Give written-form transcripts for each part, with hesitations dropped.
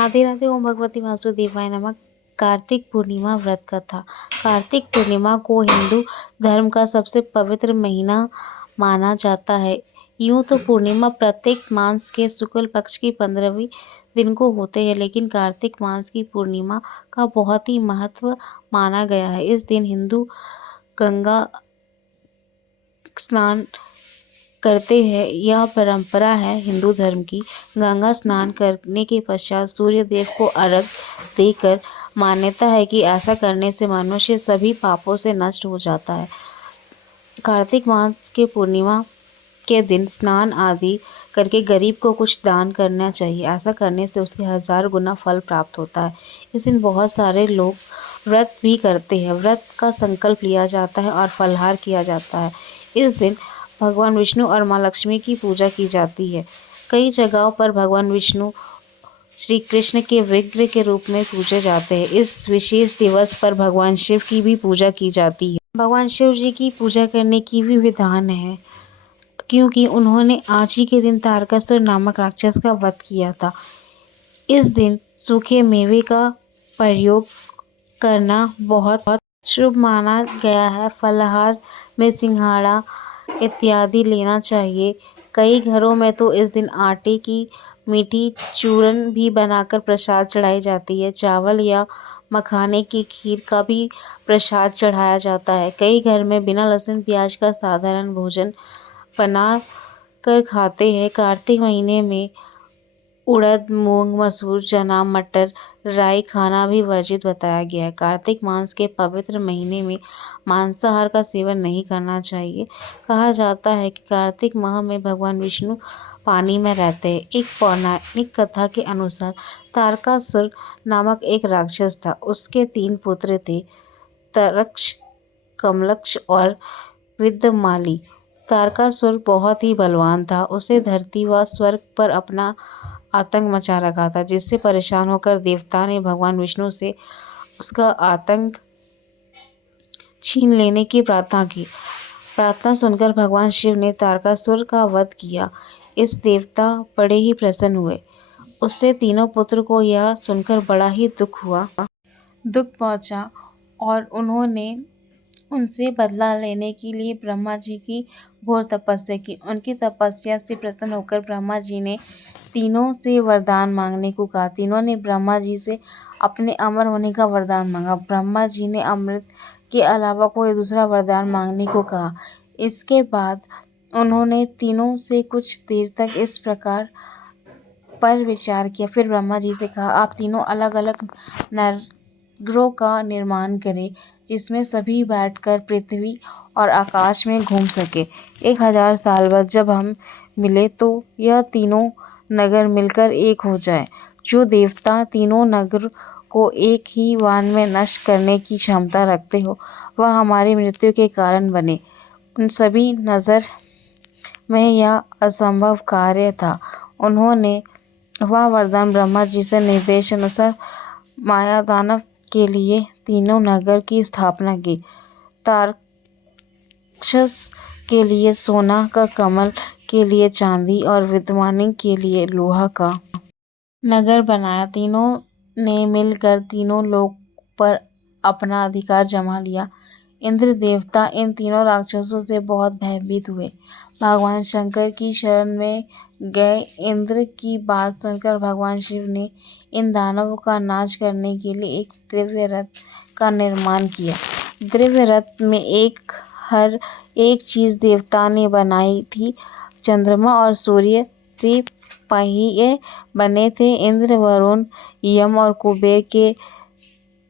राधे राधे। ओम भगवती वासुदेवाय नमः। कार्तिक पूर्णिमा व्रत कथा। कार्तिक पूर्णिमा को हिंदू धर्म का सबसे पवित्र महीना माना जाता है। यूं तो पूर्णिमा प्रत्येक मास के शुक्ल पक्ष की 15वीं दिन को होते हैं, लेकिन कार्तिक मास की पूर्णिमा का बहुत ही महत्व माना गया है। इस दिन हिंदू गंगा स्नान करते हैं। यह परंपरा है हिंदू धर्म की। गंगा स्नान करने के पश्चात सूर्य देव को अर्घ्य देकर मान्यता है कि ऐसा करने से मनुष्य सभी पापों से नष्ट हो जाता है। कार्तिक मास के पूर्णिमा के दिन स्नान आदि करके गरीब को कुछ दान करना चाहिए। ऐसा करने से उसके 1000 गुना फल प्राप्त होता है। इस दिन बहुत सारे लोग व्रत भी करते हैं। व्रत का संकल्प लिया जाता है और फलाहार किया जाता है। इस दिन भगवान विष्णु और माँ लक्ष्मी की पूजा की जाती है। कई जगहों पर भगवान विष्णु श्री कृष्ण के विग्रह के रूप में पूजे जाते हैं। इस विशेष दिवस पर भगवान शिव की भी पूजा की जाती है। भगवान शिव जी की पूजा करने की भी विधान है, क्योंकि उन्होंने आज ही के दिन तारकासुर नामक राक्षस का वध किया था। इस दिन सूखे मेवे का प्रयोग करना बहुत शुभ माना गया है। फलाहार में सिंघाड़ा इत्यादि लेना चाहिए। कई घरों में तो इस दिन आटे की मीठी चूरन भी बनाकर प्रसाद चढ़ाई जाती है। चावल या मखाने की खीर का भी प्रसाद चढ़ाया जाता है। कई घर में बिना लहसुन प्याज का साधारण भोजन बना कर खाते हैं। कार्तिक महीने में उड़द, मूंग, मसूर, चना, मटर, राई खाना भी वर्जित बताया गया है। कार्तिक मास के पवित्र महीने में मांसाहार का सेवन नहीं करना चाहिए। कहा जाता है कि कार्तिक माह में भगवान विष्णु पानी में रहते हैं। एक पौराणिक कथा के अनुसार तारकासुर नामक एक राक्षस था। उसके 3 पुत्र थे, तरक्ष, कमलक्ष और विद्यमाली। तारकासुर बहुत ही बलवान था। उसे धरती व स्वर्ग पर अपना आतंक मचा रखा था, जिससे परेशान होकर देवता ने भगवान विष्णु से उसका आतंक छीन लेने की प्रार्थना की। प्रार्थना सुनकर भगवान शिव ने तारकासुर का वध किया। इस देवता बड़े ही प्रसन्न हुए। उससे तीनों पुत्र को यह सुनकर बड़ा ही दुख पहुंचा और उन्होंने उनसे बदला लेने के लिए ब्रह्मा जी की घोर तपस्या की। उनकी तपस्या से प्रसन्न होकर ब्रह्मा जी ने तीनों से वरदान मांगने को कहा। तीनों ने ब्रह्मा जी से अपने अमर होने का वरदान मांगा। ब्रह्मा जी ने अमृत के अलावा कोई दूसरा वरदान मांगने को कहा। इसके बाद उन्होंने तीनों से कुछ देर तक इस प्रकार पर विचार किया। फिर ब्रह्मा जी से कहा, आप तीनों अलग अलग नगरों का निर्माण करें, जिसमें सभी बैठकर पृथ्वी और आकाश में घूम सके। 1000 साल बाद जब हम मिले तो यह तीनों नगर मिलकर एक हो जाए। जो देवता तीनों नगर को एक ही वान में नष्ट करने की क्षमता रखते हो, वह हमारी मृत्यु के कारण बने। उन सभी नजर में यह असंभव कार्य था। उन्होंने वह वरदान ब्रह्मा जी से निर्देश अनुसार माया दानव के लिए तीनों नगर की स्थापना की। तारक्षस के लिए सोना का, कमल के लिए चांदी और विद्यमानी के लिए लोहा का नगर बनाया। तीनों ने मिलकर तीनों लोक पर अपना अधिकार जमा लिया। इंद्र देवता इन तीनों राक्षसों से बहुत भयभीत हुए। भगवान शंकर की शरण में गए। इंद्र की बात सुनकर भगवान शिव ने इन दानवों का नाश करने के लिए एक दिव्य रथ का निर्माण किया। दिव्य रथ में हर एक चीज देवता ने बनाई थी। चंद्रमा और सूर्य से पहिए बने थे। इंद्र, वरुण, यम और कुबेर के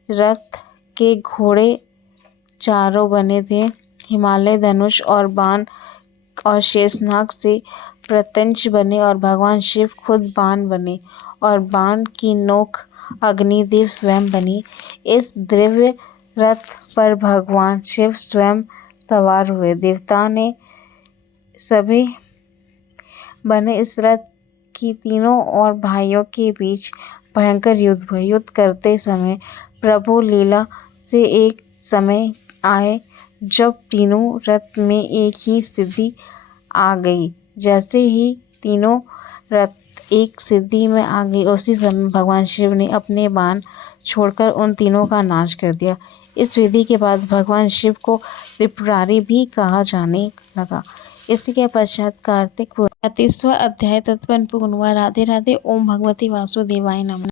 रथ के घोड़े चारों बने थे। हिमालय धनुष और बाण और शेषनाग से प्रत्यंश बने और भगवान शिव खुद बाण बने और बाण की नोक अग्निदेव स्वयं बनी। इस दिव्य रथ पर भगवान शिव स्वयं सवार हुए। देवता ने सभी बने इस रथ की तीनों और भाइयों के बीच भयंकर युद्ध हुए। युद्ध करते समय प्रभु लीला से एक समय आए जब तीनों रथ में एक ही स्थिति आ गई। जैसे ही तीनों रथ एक सिद्धि में आ गई। उसी समय भगवान शिव ने अपने बाण छोड़कर उन तीनों का नाश कर दिया। इस विधि के बाद भगवान शिव को त्रिपुरारी भी कहा जाने लगा। इसके पश्चात कार्तिक 35वां अध्याय तत्पन पूर्ण हुआ। राधे राधे। ओम भगवती वासुदेवाय नमः।